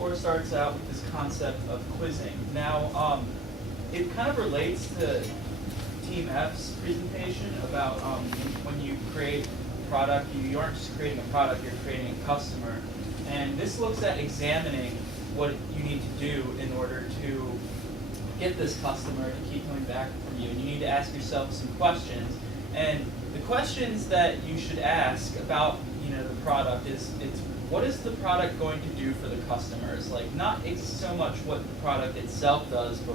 course starts out with this concept of quizzing. Now, it kind of relates to Team F's presentation about when you create a product, you aren't just creating a product, you're creating a customer. And this looks at examining what you need to do in order to get this customer to keep coming back from you. And you need to ask yourself some questions. And the questions that you should ask about the product is what is the product going to do for the customers? Like not so much what the product itself does, but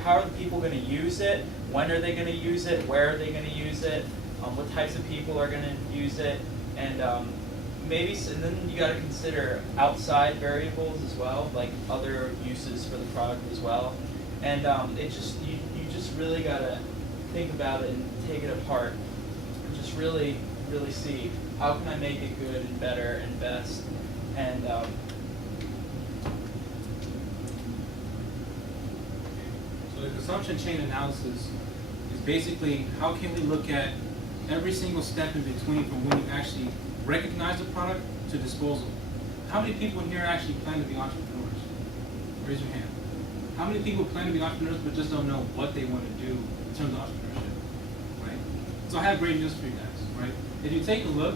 how are the people going to use it? When are they going to use it? Where are they going to use it? What types of people are going to use it? And and then you got to consider outside variables as well, like other uses for the product as well. And you just really got to think about it and take it apart and just really see how can I make it good and better and best. And so the consumption chain analysis is basically how can we look at every single step in between from when you actually recognize the product to disposal. How many people in here actually plan to be entrepreneurs? Raise your hand. How many people plan to be entrepreneurs but just don't know what they want to do in terms of entrepreneurship, right? So I have great news for you guys, right? If you take a look,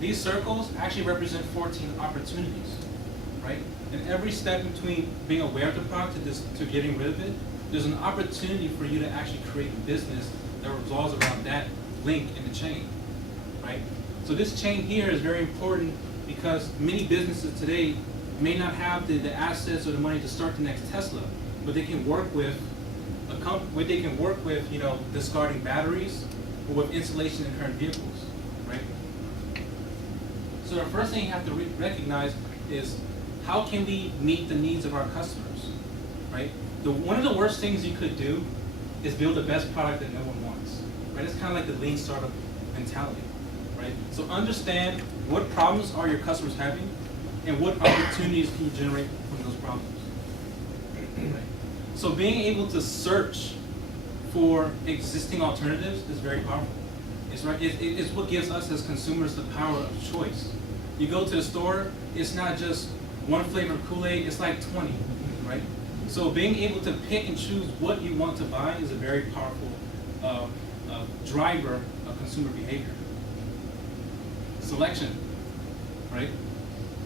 these circles actually represent 14 opportunities, right? And every step between being aware of the product to getting rid of it, there's an opportunity for you to actually create a business that revolves around that link in the chain, right? So this chain here is very important because many businesses today may not have the assets or the money to start the next Tesla, but they can work with discarding batteries or with insulation in current vehicles, right? So the first thing you have to recognize is how can we meet the needs of our customers, right? One of the worst things you could do is build the best product that no one wants, right? It's kind of like the lean startup mentality, right? So understand what problems are your customers having and what opportunities can you generate from those problems, right? So being able to search for existing alternatives is very powerful. It's what gives us as consumers the power of choice. You go to the store, it's not just one flavor of Kool-Aid, it's like 20, right? So being able to pick and choose what you want to buy is a very powerful driver of consumer behavior. Selection, right?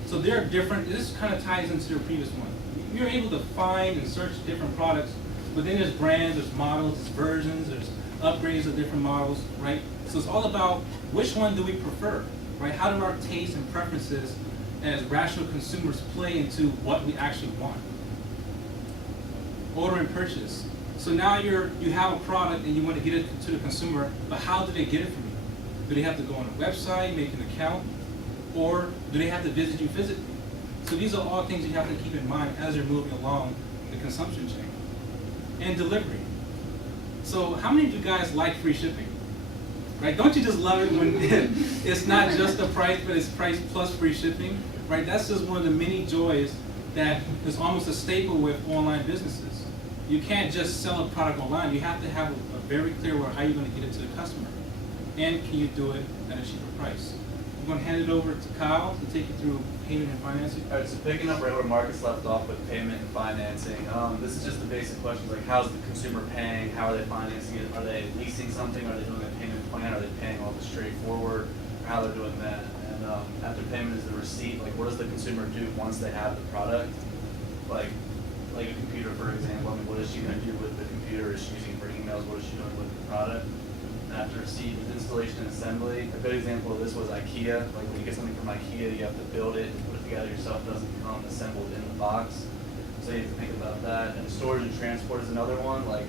So there are different, this kind of ties into the previous one. You're able to find and search different products, but then there's brands, there's models, there's versions, there's upgrades of different models, right? So it's all about which one do we prefer, right? How do our tastes and preferences as rational consumers play into what we actually want? Order and purchase. So now you have a product and you want to get it to the consumer, but how do they get it from you? Do they have to go on a website, make an account, or do they have to visit you physically? So these are all things you have to keep in mind as you're moving along the consumption chain. And delivery. So how many of you guys like free shipping? Right? Don't you just love it when it's not just the price, but it's price plus free shipping? Right? That's just one of the many joys that is almost a staple with online businesses. You can't just sell a product online. You have to have a very clear way how you're going to get it to the customer. And can you do it at a cheaper price? I'm going to hand it over to Kyle to take you through payment and financing. All right, so picking up right where Marcus left off with payment and financing, this is just the basic questions like how's the consumer paying, how are they financing it, are they leasing something, are they doing a payment plan, are they paying all this straightforward, or how they're doing that. And after payment is the receipt, like what does the consumer do once they have the product? Like a computer, for example, I mean, what is she going to do with the computer? Is she using it for emails? What is she doing with the product? After receipt with installation and assembly, a good example of this was IKEA. Like when you get something from IKEA, you have to build it and put it together yourself. It doesn't come assembled in the box. So you have to think about that. And storage and transport is another one. Like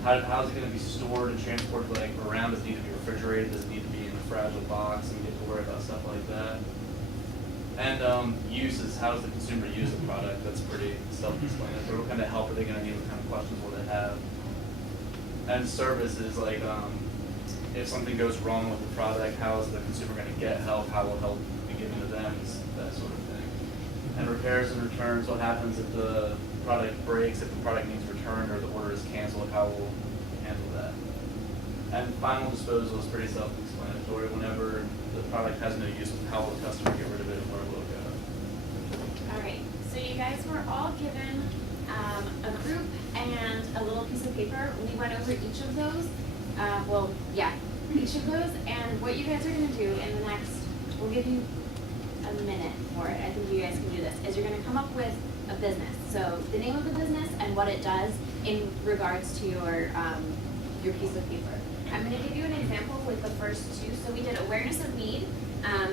how's it going to be stored and transported like around? Does it need to be refrigerated? Does it need to be in a fragile box? And you get to worry about stuff like that. And uses, how does the consumer use the product? That's pretty self-explanatory. What kind of help are they going to need? What kind of questions will they have? And services, like if something goes wrong with the product, how is the consumer going to get help? How will help be given to them? That sort of thing. And repairs and returns, what happens if the product breaks, if the product needs returned or the order is canceled, how will handle that? And final disposal is pretty self-explanatory. Whenever the product has no use, how will the customer get rid of it and where will it go? All right, So you guys were all given a group and a little piece of paper. We went over each of those. Each of those. And what you guys are going to do in the next, we'll give you a minute for it. I think you guys can do this. Is you're going to come up with a business. So the name of the business and what it does in regards to your piece of paper. I'm going to give you an example with the first two. So we did awareness of need.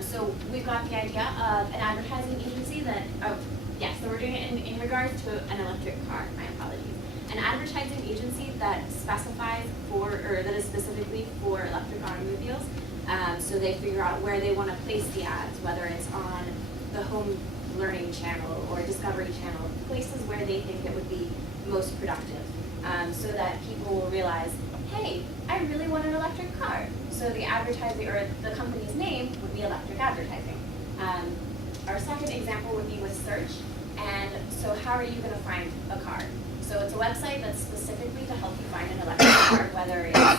So we've got the idea of an advertising agency that, so we're doing it in regards to an electric car, my apologies. An advertising agency that specifies that is specifically for electric automobiles. So they figure out where they want to place the ads, whether it's on the home learning channel or discovery channel, places where they think it would be most productive. So that people will realize, hey, I really want an electric car. So the advertising or the company's name would be electric advertising. Our second example would be with search. And so how are you going to find a car? So it's a website that's specifically to help you find an electric car, whether it's a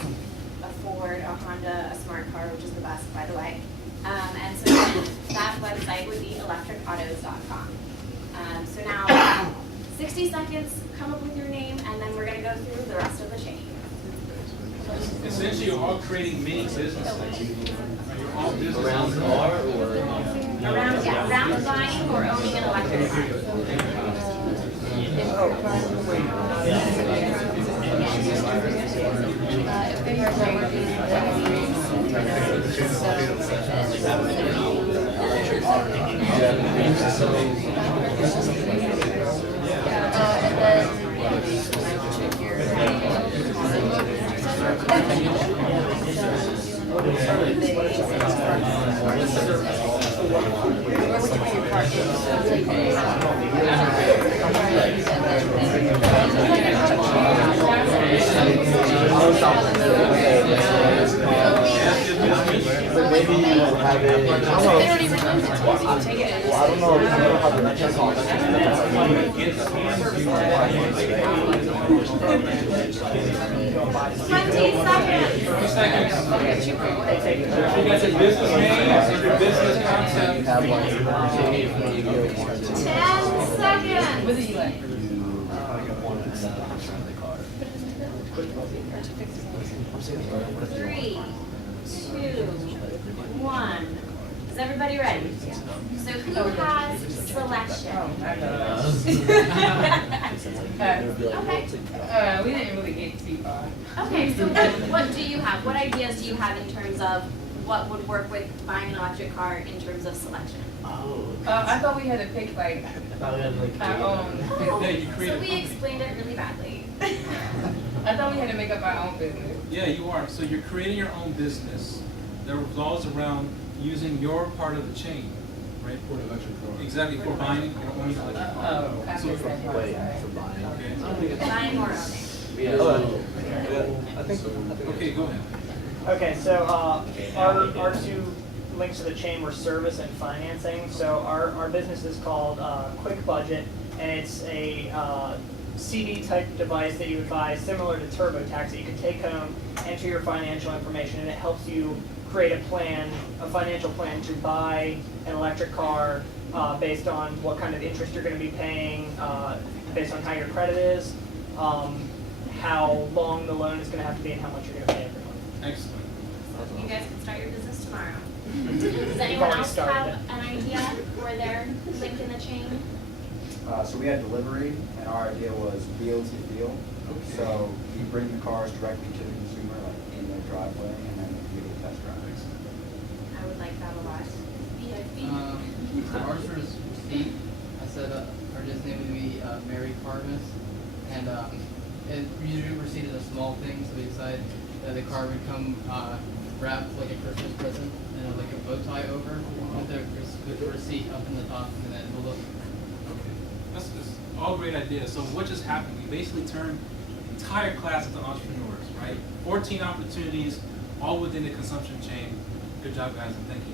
Ford, a Honda, a smart car, which is the best, by the way. And so that website would be electricautos.com. So now, 60 seconds, come up with your name, and then we're going to go through the rest of the chain. Essentially, you're all creating mini businesses. You're all businesses. Around car or? Around buying or owning an electric But maybe you have it. I don't know. I don't know how the next call. 20 seconds. You guys have business names, your business concept. 10 seconds. What do you like? 3, 2, 1. Is everybody ready? So who has selection? We didn't really get too far. Okay, so what do you have? What ideas do you have in terms of what would work with buying an electric car in terms of selection? I thought we had to pick like our own. Yeah, you So create. we explained it really badly. I thought we had to make up our own business. Yeah, you are. So you're creating your own business that revolves around using your part of the chain, right? For electric car. Exactly, for buying and owning an electric car. I So guess for- that Wait, part. for buying. Okay. Buying or owning. I think. Okay, go ahead. Okay, so our two links to the chain were service and financing. So our business is called Quick Budget, and it's a CD type device that you would buy similar to TurboTax that you can take home, enter your financial information, and it helps you create a financial plan to buy an electric car based on what kind of interest you're going to be paying, based on how your credit is, how long the loan is going to have to be, and how much you're going to pay every month. Excellent. You guys can start your business tomorrow. Does anyone already else started have it. an idea for their link in the chain? So we had delivery, and our idea was wheel to field. Okay. So we bring the cars directly to the consumer, like in their driveway, and then we do a test drive. I would like that a lot. Ours was receipt. I said our business name would be Mary Carmas, and it usually receipt is a small thing, so we decided that the car would come wrapped like a Christmas present and like a bow tie over with the receipt up in the top, and then we'll look. That's all great ideas. So what just happened? We basically turned the entire class into entrepreneurs, right? 14 opportunities, all within the consumption chain. Good job, guys, and thank you.